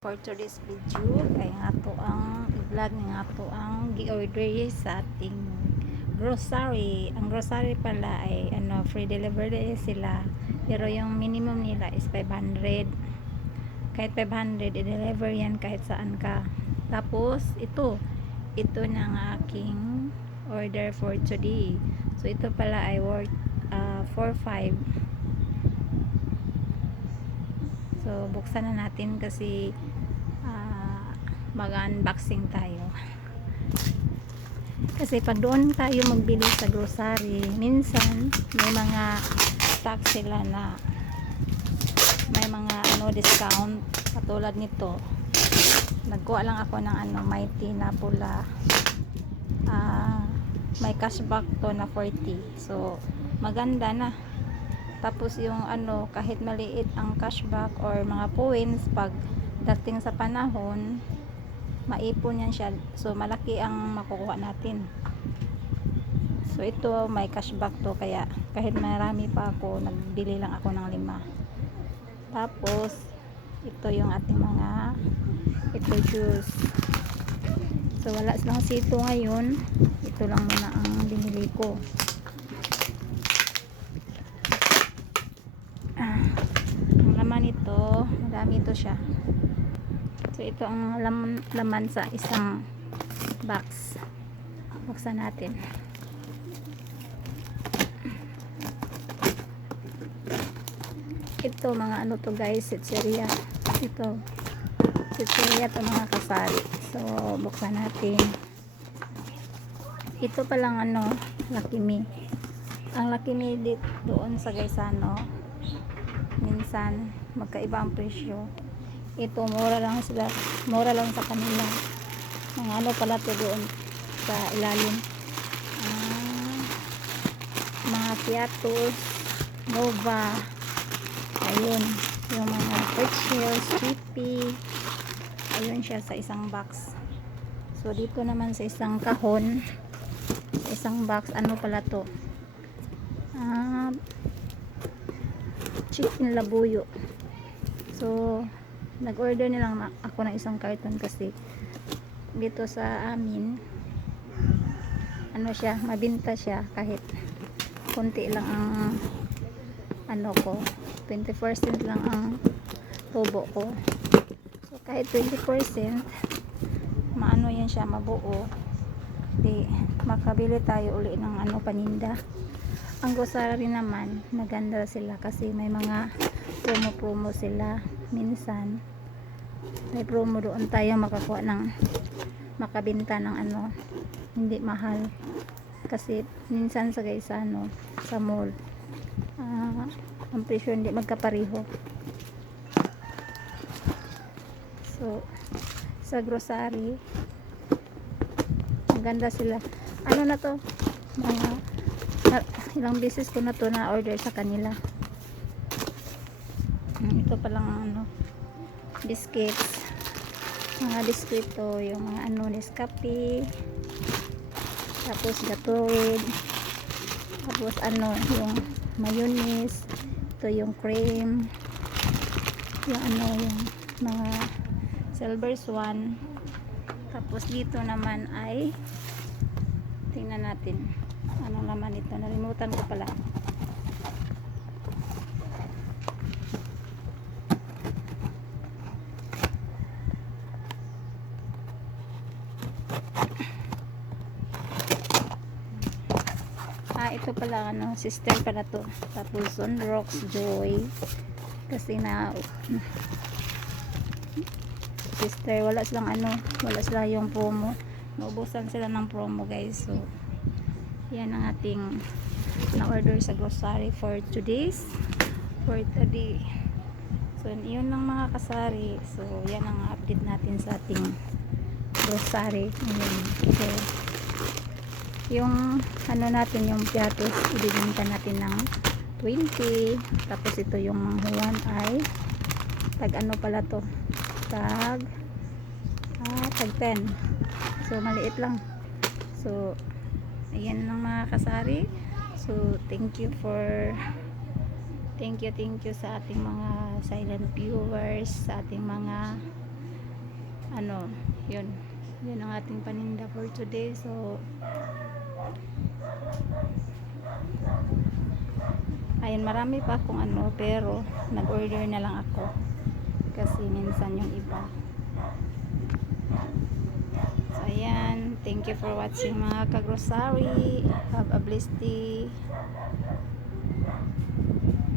For today's video, kay nga to ang i-vlog nga to ang gi-order sa ating grocery. Ang grocery pala ay ano, free delivery sila. Pero yung minimum nila is 500. Kahit 500, i-deliver yan kahit saan ka. Tapos, ito. Ito na ang aking order for today. So, ito pala ay worth uh, 4.5. So, buksan na natin kasi ah, mag-unboxing tayo. Kasi pag doon tayo magbili sa grocery, minsan may mga stock sila na may mga ano discount katulad nito. Nagkuha lang ako ng ano mighty na pula. Ah, may cashback to na 40. So, maganda na. Tapos yung ano, kahit maliit ang cashback or mga points, pag dating sa panahon, maipon yan siya. So, malaki ang makukuha natin. So, ito may cashback to. Kaya, kahit marami pa ako, nagbili lang ako ng lima. Tapos, ito yung ating mga ito juice. So, wala silang sito ngayon. Ito lang muna ang binili ko. Ah, ang laman nito, madami ito siya. So ito ang laman, laman sa isang box. Buksan natin. Ito mga ano to guys, sitseria. Ito. Sitseria to mga kasari. So buksan natin. Ito palang ano, Lucky Me. Ang Lucky Me doon sa Gaisano minsan magkaiba ang presyo ito mura lang sila. Mura lang sa kanila. Mga ano pala to doon sa ilalim. Ah, mga Piatos Nova. Ayun yung mga pretzels chippy. Ayun siya sa isang box. So dito naman sa isang kahon sa isang box ano pala to? Ah chicken labuyo. So nag-order na- ako ng isang carton kasi dito sa amin ano siya, mabinta siya kahit konti lang ang ano ko 20% lang ang tubo ko. So kahit 20% maano yan siya mabuo di makabili tayo uli ng ano paninda. Ang grocery naman maganda sila kasi may mga promo-promo sila minsan. May promo doon tayo makakuha ng makabenta ng ano hindi mahal. Kasi minsan sa Gaisano sa mall ah, ang presyo hindi magkapareho. So sa grocery maganda sila. Ano na to? Mga na- ilang beses ko na to na order sa kanila ito palang ano biscuits. Mga biscuit to yung mga ano Nescafe. Tapos Gatorade tapos ano yung mayonnaise. Ito yung cream. Yung ano yung mga silver swan. Tapos dito naman ay tingnan natin anong laman ito. Nalimutan ko pala ito pala ano sister pala to. Tapos Sunrocks Joy. Kasi na sister wala silang ano wala sila yung promo. Naubusan sila ng promo guys. So yan ang ating na order sa grocery for today's for today. So yun lang mga kasari. So yan ang update natin sa ating grocery. Ayan. so yung ano natin yung piatos ibibinta natin ng 20 tapos ito yung manghuan ay tag ano pala to? Tag ah, tag 10 so maliit lang. So ayan lang mga kasari. So thank you for thank you thank you sa ating mga silent viewers sa ating mga ano yun. Yun ang ating paninda for today. So ayun marami pa akong ano pero nag order na lang ako. Kasi minsan yung iba. So ayan. Thank you for watching mga kagrocery. Have a blessed day